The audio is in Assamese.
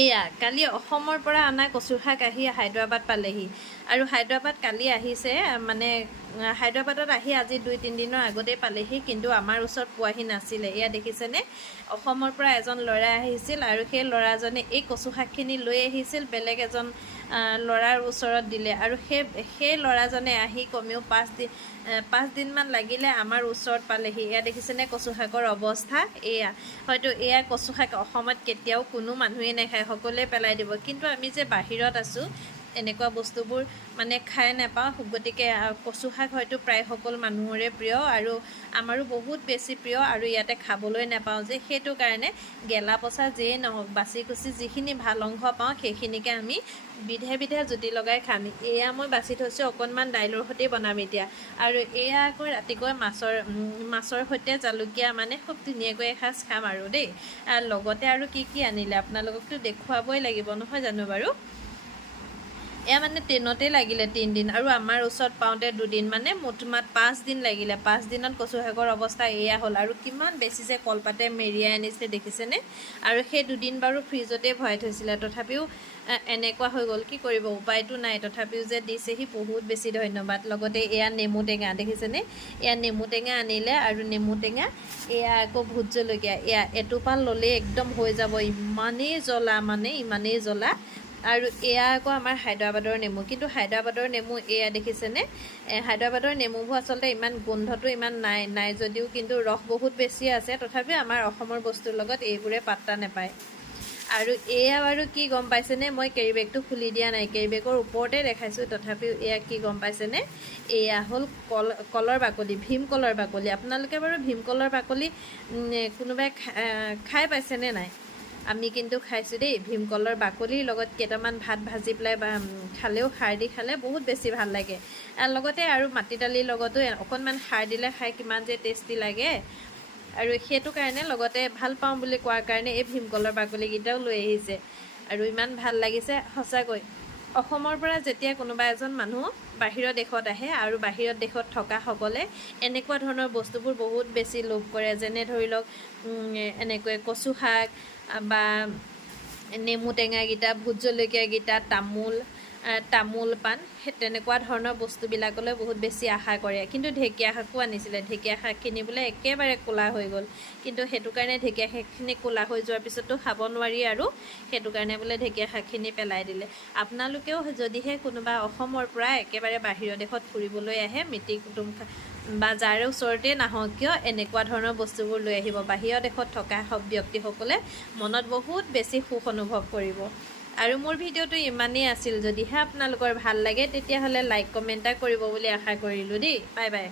এয়া কালি অসমৰ পৰা অনা কচু শাক আহি হায়দৰাবাদ পালেহি আৰু হায়দৰাবাদ কালি আহিছে মানে হায়দৰাবাদত আহি আজি 2-3 দিনৰ আগতেই পালেহি কিন্তু আমাৰ ওচৰত পোৱাহি নাছিলে। এয়া দেখিছেনে অসমৰ পৰা এজন ল'ৰা আহিছিল আৰু সেই ল'ৰাজনে এই কচু শাকখিনি লৈ আহিছিল বেলেগ এজন ল'ৰাৰ ওচৰত দিলে আৰু সেই ল'ৰাজনে আহি কমেও 5 দিনমান লাগিলে আমাৰ ওচৰত পালেহি। এয়া দেখিছেনে কচু শাকৰ অৱস্থা। এয়া হয়তো এয়া কচু শাক অসমত কেতিয়াও কোনো মানুহে নাখায়, সকলোৱে পেলাই দিব, কিন্তু আমি যে বাহিৰত আছোঁ এনেকুৱা বস্তুবোৰ মানে খাই নাপাওঁ। গতিকে কচু শাক হয়তো প্ৰায় সকলো মানুহৰে প্ৰিয় আৰু আমাৰো বহুত বেছি প্ৰিয় আৰু ইয়াতে খাবলৈ নাপাওঁ যে, সেইটো কাৰণে গেলা পচা যিয়েই নহওক বাচি কুচি যিখিনি ভাল অংশ পাওঁ সেইখিনিকে আমি বিধে বিধে জুতি লগাই খাম। এয়া মই বাছি থৈছোঁ, অকণমান দাইলৰ সৈতে বনাম এতিয়া, আৰু এয়া আকৌ ৰাতিকৈ মাছৰ সৈতে জালুকীয়া মানে খুব ধুনীয়াকৈ এসাঁজ খাম আৰু দেই। লগতে আৰু কি আনিলে আপোনালোককতো দেখুৱাবই লাগিব নহয় জানো বাৰু। এয়া মানে ট্ৰেইনতে লাগিলে 3 দিন আৰু আমাৰ ওচৰত পাওঁতে 2 দিন, মানে মুঠমাত 5 দিন লাগিলে। 5 দিনত কচু শাকৰ অৱস্থা এয়া হ'ল আৰু কিমান বেছি যে কলপাতে মেৰিয়াই আনিছে দেখিছেনে। আৰু সেই 2 দিন বাৰু ফ্ৰিজতে ভৰাই থৈছিলে, তথাপিও এনেকুৱা হৈ গ'ল, কি কৰিব উপায়টো নাই। তথাপিও যে দিছেহি বহুত বেছি ধন্যবাদ। লগতে এয়া নেমু টেঙা দেখিছেনে, এয়া নেমু টেঙা আনিলে আৰু নেমু টেঙা এয়া আকৌ ভোট জলকীয়া, এয়া এটোপাল ল'লেই একদম হৈ যাব, ইমানেই জ্বলা মানে ইমানেই জ্বলা। আৰু এয়া আকৌ আমাৰ হায়দৰাবাদৰ নেমু, কিন্তু হায়দৰাবাদৰ নেমু এয়া দেখিছেনে, হায়দৰাবাদৰ নেমুবোৰ আচলতে ইমান গোন্ধটো ইমান নাই যদিও কিন্তু ৰস বহুত বেছি আছে, তথাপিও আমাৰ অসমৰ বস্তুৰ লগত এইবোৰে পাত্তা নাপায়। আৰু এয়া বাৰু কি গম পাইছেনে, মই কেৰি বেগটো খুলি দিয়া নাই, কেৰি বেগৰ ওপৰতে দেখাইছোঁ, তথাপিও এয়া কি গম পাইছেনে, এয়া হ'ল কলৰ বাকলি, ভীমকলৰ বাকলি। আপোনালোকে বাৰু ভীমকলৰ বাকলি কোনোবাই খাই পাইছেনে নাই? আমি কিন্তু খাইছোঁ দেই। ভীমকলৰ বাকলিৰ লগত কেইটামান ভাত ভাজি পেলাই বা খালেও খাৰ দি খালে বহুত বেছি ভাল লাগে। লগতে আৰু মাটি দালিৰ লগতো অকণমান খাৰ দিলে খাই কিমান যে টেষ্টি লাগে। আৰু সেইটো কাৰণে লগতে ভাল পাওঁ বুলি কোৱাৰ কাৰণে এই ভীমকলৰ বাকলিকেইটাও লৈ আহিছে আৰু ইমান ভাল লাগিছে সঁচাকৈ। অসমৰ পৰা যেতিয়া কোনোবা এজন মানুহ বাহিৰৰ দেশত আহে আৰু বাহিৰৰ দেশত থকাসকলে এনেকুৱা ধৰণৰ বস্তুবোৰ বহুত বেছি লোভ কৰে, যেনে ধৰি লওক এনেকৈ কচু শাক বা নেমু টেঙাকেইটা, ভোট জলকীয়াকেইটা, তামোল পাণ, সেই তেনেকুৱা ধৰণৰ বস্তুবিলাকলৈ বহুত বেছি আশা কৰে। কিন্তু ঢেকীয়া শাকো আনিছিলে, ঢেকীয়া শাকখিনি বোলে একেবাৰে ক'লা হৈ গ'ল, কিন্তু সেইটো কাৰণে ঢেকীয়া শাকখিনি ক'লা হৈ যোৱাৰ পিছতো খাব নোৱাৰি আৰু সেইটো কাৰণে বোলে ঢেকীয়া শাকখিনি পেলাই দিলে। আপোনালোকেও যদিহে কোনোবা অসমৰ পৰা একেবাৰে বাহিৰৰ দেশত ফুৰিবলৈ আহে, মিতিৰ কুটুম বা যাৰ ওচৰতে নাহক কিয় এনেকুৱা ধৰণৰ বস্তুবোৰ লৈ আহিব। বাহিৰৰ দেশত থকা ব্যক্তিসকলে মনত বহুত বেছি সুখ অনুভৱ কৰিব। আৰু মোৰ ভিডিঅ'টো ইমানেই আছিল, যদিহে আপোনালোকৰ ভাল লাগে তেতিয়াহ'লে লাইক কমেণ্ট এটা কৰিব বুলি আশা কৰিলোঁ দেই। Bye bye.